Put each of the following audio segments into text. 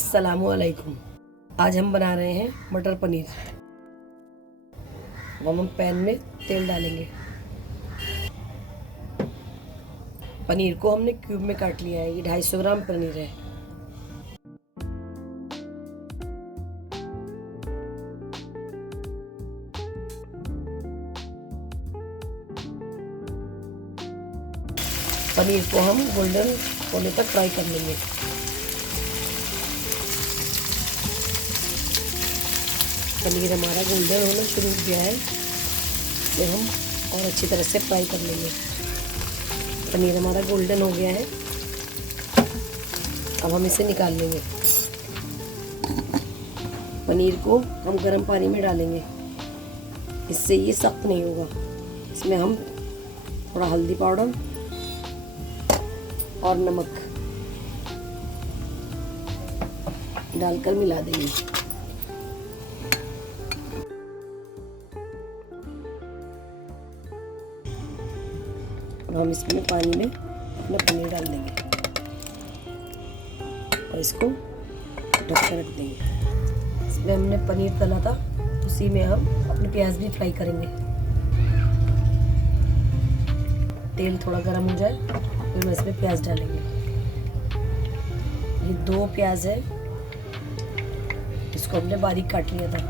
अस्सलामुअलैकुम। आज हम बना रहे हैं मटर पनीर। हम पैन में तेल डालेंगे। पनीर को हमने क्यूब में काट लिया है। ये 250 ग्राम पनीर है। पनीर को हम गोल्डन होने तक फ्राई कर लेंगे। पनीर हमारा गोल्डन होना शुरू हो गया है, इसे हम और अच्छी तरह से फ्राई कर लेंगे। पनीर हमारा गोल्डन हो गया है। अब हम इसे निकाल लेंगे। पनीर को हम गर्म पानी में डालेंगे, इससे ये सख्त नहीं होगा। इसमें हम थोड़ा हल्दी पाउडर और नमक डालकर मिला देंगे। अब हम इसमें पानी में अपना पनीर डाल देंगे और इसको ढक कर रख देंगे। इसमें हमने पनीर तला था, उसी में हम अपने प्याज भी फ्राई करेंगे। तेल थोड़ा गर्म हो जाए फिर हम इसमें प्याज डालेंगे। ये 2 प्याज है, इसको हमने बारीक काट लिया था।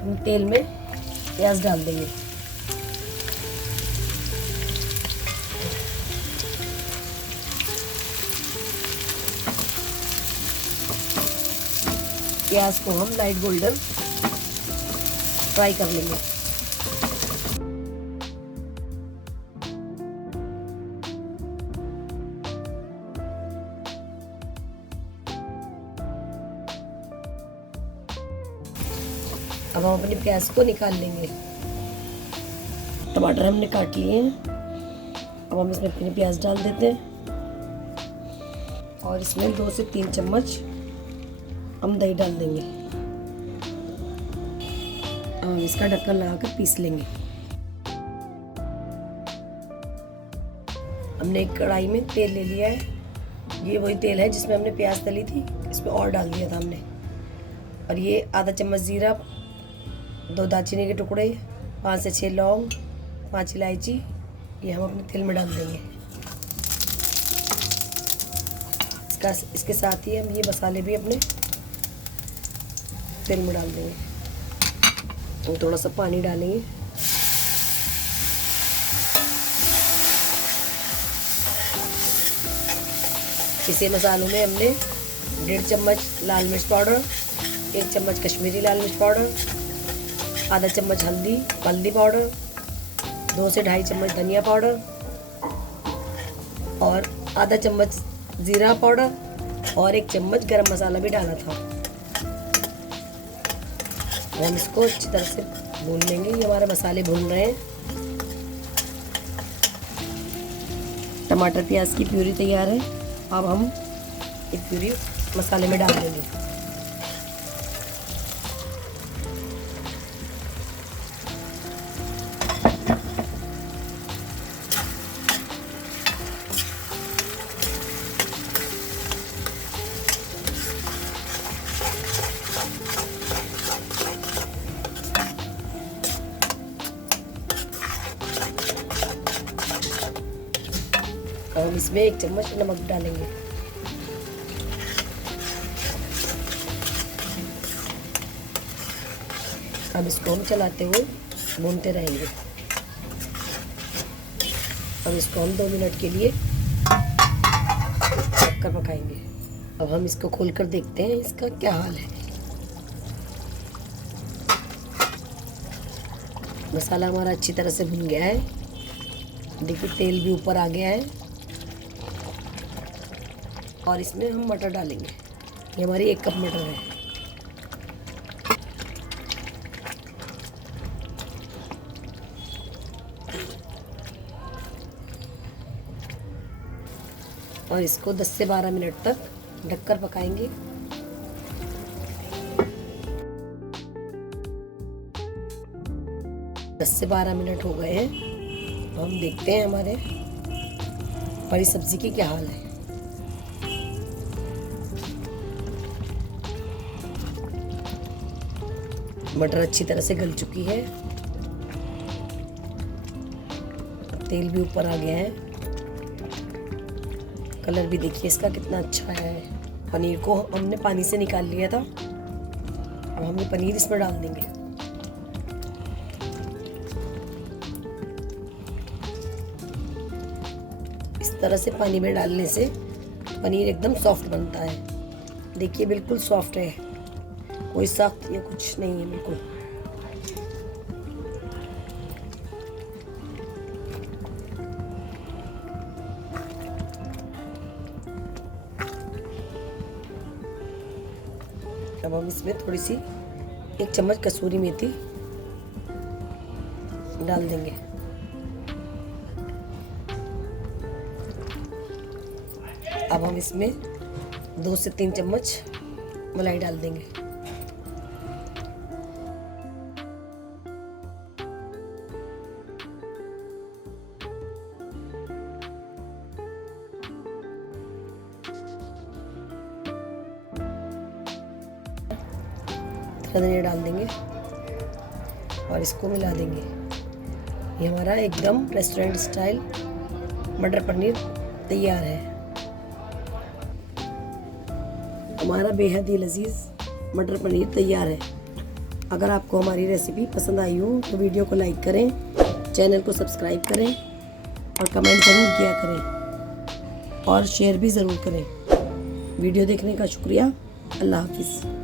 हम तेल में प्याज डाल देंगे। प्याज को हम लाइट गोल्डन फ्राई कर लेंगे। अब हम अपने प्याज को निकाल लेंगे। टमाटर हमने काट लिए हैं। अब हम इसमें अपने प्याज डाल देते हैं और इसमें 2 से 3 चम्मच हम दही डाल देंगे और इसका ढक्कन लगाकर पीस लेंगे। हमने एक कढ़ाई में तेल ले लिया है। ये वही तेल है जिसमें हमने प्याज तली थी, इसमें और डाल दिया था हमने। और ये आधा चम्मच जीरा, 2 दालचीनी के टुकड़े, 5 से 6 लौंग, 5 इलायची, ये हम अपने तेल में डाल देंगे। इसके साथ ही हम ये मसाले भी अपने तेल में डाल देंगे। तो थोड़ा सा पानी डालेंगे। इसे मसालों में हमने 1.5 चम्मच लाल मिर्च पाउडर, 1 चम्मच कश्मीरी लाल मिर्च पाउडर, आधा चम्मच हल्दी पाउडर, 2 से 2.5 चम्मच धनिया पाउडर और आधा चम्मच जीरा पाउडर और 1 चम्मच गरम मसाला भी डाला था। हम इसको अच्छी तरह से भून लेंगे। ये हमारे मसाले भून रहे हैं। टमाटर प्याज की प्यूरी तैयार है। अब हम ये प्यूरी मसाले में डाल देंगे। और हम इसमें 1 चम्मच नमक डालेंगे। अब इसको हम चलाते हुए भूनते रहेंगे। अब इसको हम 2 मिनट के लिए ढककर पकाएंगे। अब हम इसको खोलकर देखते हैं इसका क्या हाल है। मसाला हमारा अच्छी तरह से भुन गया है। देखिए तेल भी ऊपर आ गया है। और इसमें हम मटर डालेंगे। ये हमारी 1 कप मटर है। और इसको 10 से 12 मिनट तक ढककर पकाएंगे। दस से 12 मिनट हो गए हैं। हम देखते हैं हमारे हरी सब्जी की क्या हाल है। मटर अच्छी तरह से गल चुकी है, तेल भी ऊपर आ गया है, कलर भी देखिए इसका कितना अच्छा है। पनीर को हमने पानी से निकाल लिया था, अब हम ये पनीर इसमें डाल देंगे। इस तरह से पानी में डालने से पनीर एकदम सॉफ्ट बनता है। देखिए बिल्कुल सॉफ्ट है, कोई सख्त या कुछ नहीं है बिल्कुल। अब हम इसमें थोड़ी सी 1 चम्मच कसूरी मेथी डाल देंगे। अब हम इसमें 2 से 3 चम्मच मलाई डाल देंगे। धनिया डाल देंगे और इसको मिला देंगे। ये हमारा एकदम रेस्टोरेंट स्टाइल मटर पनीर तैयार है। हमारा बेहद ही लजीज मटर पनीर तैयार है। अगर आपको हमारी रेसिपी पसंद आई हो तो वीडियो को लाइक करें, चैनल को सब्सक्राइब करें और कमेंट ज़रूर किया करें और शेयर भी ज़रूर करें। वीडियो देखने का शुक्रिया। अल्लाह हाफिज़।